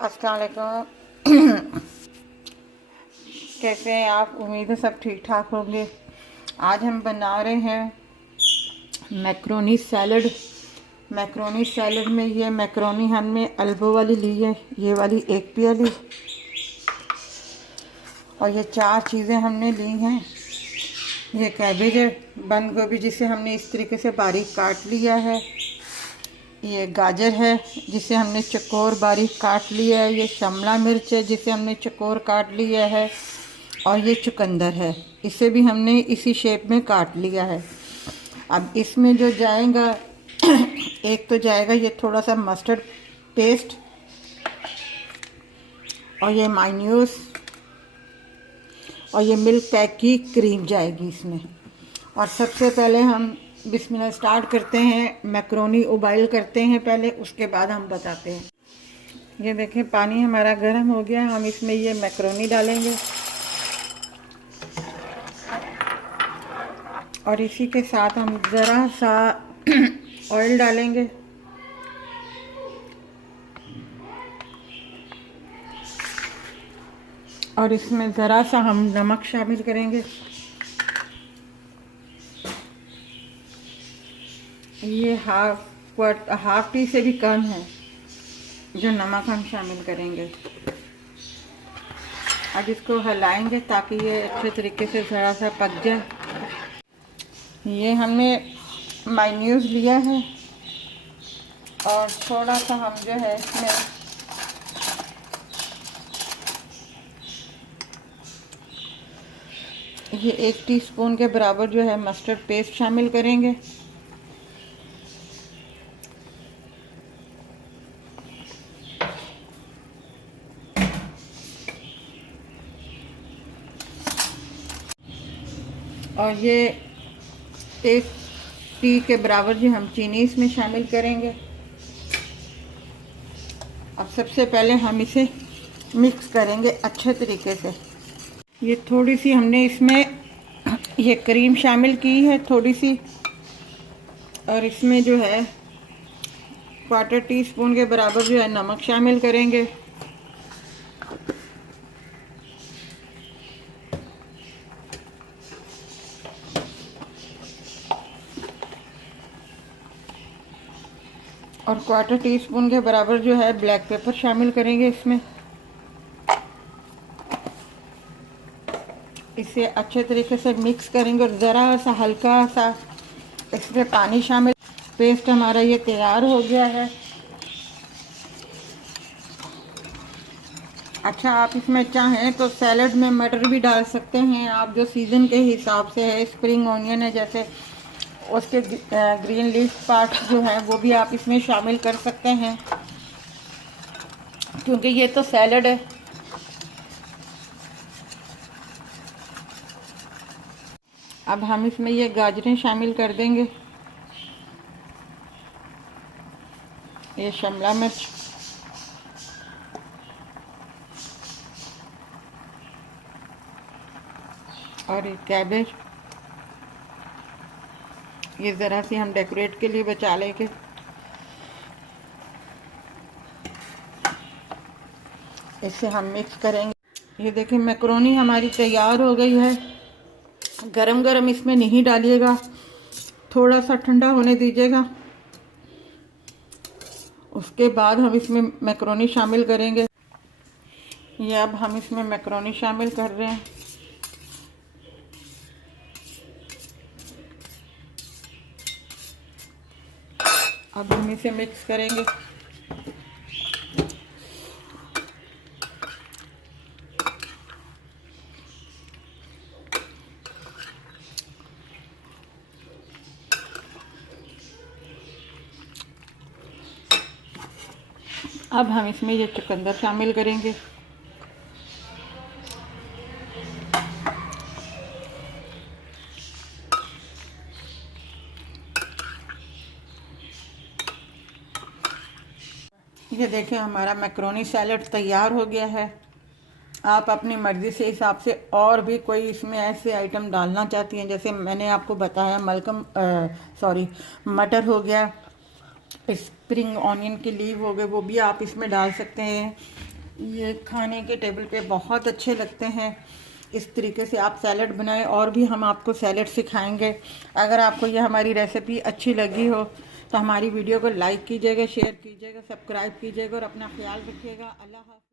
अस्सलाम वालेकुम। कैसे हैं आप? उम्मीद है सब ठीक ठाक होंगे। आज हम बना रहे हैं मैक्रोनी सैलड। मैक्रोनी सैलड में ये मैक्रोनी हमने अल्बो वाली ली है, ये वाली एक पिया और ये 4 चीज़ें हमने ली हैं। ये कैबेज है, बंद गोभी जिसे हमने इस तरीके से बारीक काट लिया है। ये गाजर है जिसे हमने चकोर बारीक काट लिया है। ये शिमला मिर्च है जिसे हमने चकोर काट लिया है। और ये चुकंदर है, इसे भी हमने इसी शेप में काट लिया है। अब इसमें जो जाएगा एक तो जाएगा ये थोड़ा सा मस्टर्ड पेस्ट और ये मायोनीज और ये मिल्क पैक की क्रीम जाएगी इसमें। और सबसे पहले हम बिस्मिल्लाह स्टार्ट करते हैं। मैक्रोनी उबाइल करते हैं पहले, उसके बाद हम बताते हैं। ये देखें पानी हमारा गर्म हो गया। हम इसमें ये मैक्रोनी डालेंगे और इसी के साथ हम ज़रा सा ऑयल डालेंगे। और इसमें ज़रा सा हम नमक शामिल करेंगे। ये हाफ टी से भी कम है जो नमक हम शामिल करेंगे। अब इसको हिलाएंगे ताकि ये अच्छे तरीके से ज़रा सा पक जाए। ये हमने मायोनीज लिया है और थोड़ा सा हम जो है इसमें ये 1 टीस्पून के बराबर जो है मस्टर्ड पेस्ट शामिल करेंगे। और ये 1 टी के बराबर जो हम चीनी इसमें शामिल करेंगे। अब सबसे पहले हम इसे मिक्स करेंगे अच्छे तरीके से। ये थोड़ी सी हमने इसमें ये क्रीम शामिल की है थोड़ी सी, और इसमें जो है 1/4 टीस्पून के बराबर जो है नमक शामिल करेंगे। और 1/4 टीस्पून के बराबर जो है ब्लैक पेपर शामिल करेंगे इसमें। इसे अच्छे तरीके से मिक्स करेंगे और ज़रा सा हल्का सा इसमें पानी शामिल। पेस्ट हमारा ये तैयार हो गया है। अच्छा, आप इसमें चाहें तो सैलड में मटर भी डाल सकते हैं आप, जो सीज़न के हिसाब से है। स्प्रिंग ऑनियन है जैसे, उसके ग्रीन लीफ पार्ट जो है वो भी आप इसमें शामिल कर सकते हैं, क्योंकि ये तो सैलड है। अब हम इसमें ये गाजरें शामिल कर देंगे, ये शिमला मिर्च और ये कैबेज। ये ज़रा सी हम डेकोरेट के लिए बचा लेंगे। इसे हम मिक्स करेंगे। ये देखिए मैक्रोनी हमारी तैयार हो गई है। गरम गरम इसमें नहीं डालिएगा, थोड़ा सा ठंडा होने दीजिएगा। उसके बाद हम इसमें मैक्रोनी शामिल करेंगे। ये अब हम इसमें मैक्रोनी शामिल कर रहे हैं। अब हम इसे मिक्स करेंगे। अब हम इसमें ये चुकंदर शामिल करेंगे। ये देखें हमारा मैक्रोनी सैलड तैयार हो गया है। आप अपनी मर्ज़ी से हिसाब से और भी कोई इसमें ऐसे आइटम डालना चाहती हैं, जैसे मैंने आपको बताया मटर हो गया, स्प्रिंग ऑनियन के लीव हो गए, वो भी आप इसमें डाल सकते हैं। ये खाने के टेबल पे बहुत अच्छे लगते हैं। इस तरीके से आप सैलड बनाएं, और भी हम आपको सैलड सिखाएंगे। अगर आपको ये हमारी रेसिपी अच्छी लगी हो तो हमारी वीडियो को लाइक कीजिएगा, शेयर कीजिएगा, सब्सक्राइब कीजिएगा और अपना ख्याल रखिएगा। अल्लाह हाफ़िज़।